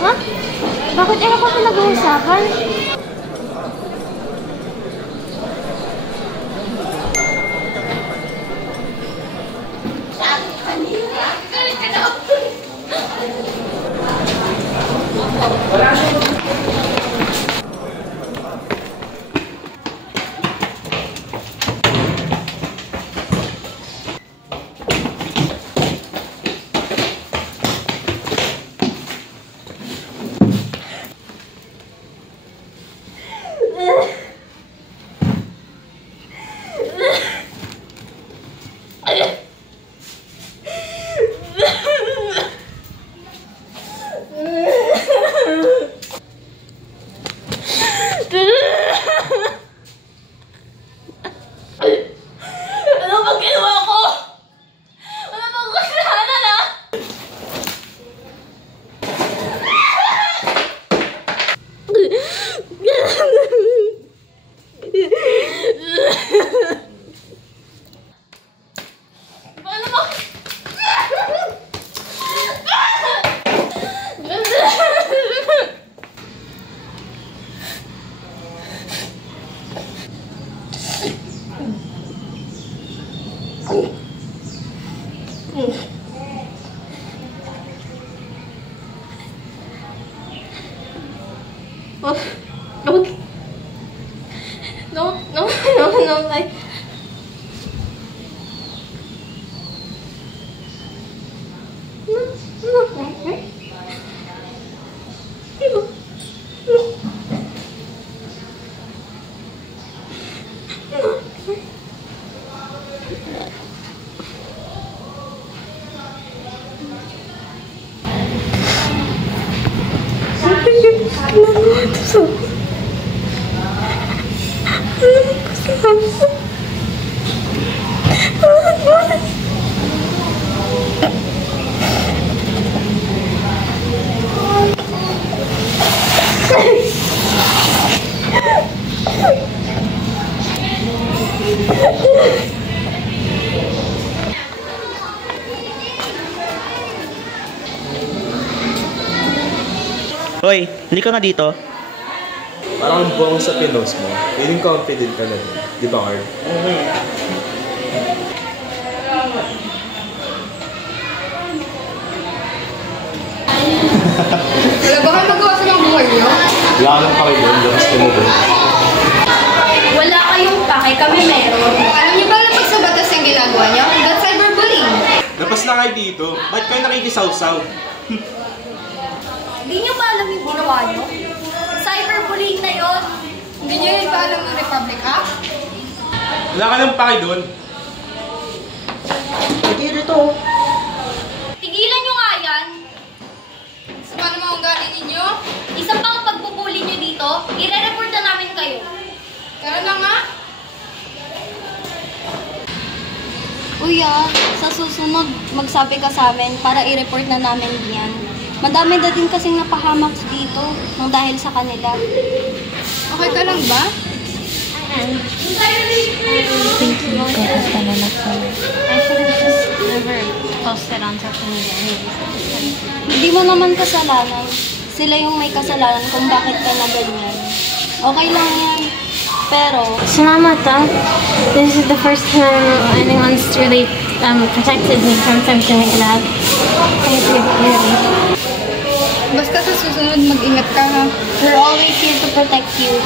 Ha? Bakit ano pa pinag-uusapan? No, like... Hoy, hindi ka nga dito. Parang buwang sa pinos mo. Feeling confident ka na din. Di ba, Carl? Wala ba kayo magawa sa mga buhay niyo? Wala ka lang pa kayo doon. Lakas ka mo doon. Wala kayong pake, kami meron. Alam niyo ba na pag sa batas yung ginagawa niyo? That's cyberbullying. Lapas na kayo dito. Ba't kayo nakikisaw-saw? Hindi niyo ba alam yung ginawa niyo? Cyberbullying na yon. Hindi niyo yun ba alam ng Republic Act? Wala ka lang pa kayo doon. Hindi dito. Tigilan niyo nga yan. Sama naman ang galing ninyo. Isa pang pagbubuli niyo dito, i-report na namin kayo. Tara na nga. Kuya, sa susunod, magsabi ka sa amin para i-report na namin yan. Madami na din kasing napahamak dito nang dahil sa kanila. Okay ka lang ba? Thank you for the I should have just never posted on social media. Hindi mo naman kasalanan. Sila yung may kasalanan kung bakit ka na ganyan. Okay lang yan. Pero... Salamat ah. This is the first time anyone's really protected me from something like that. Thank you, really. Basta sa susunod, mag-ingat ka ha. We're always here to protect you.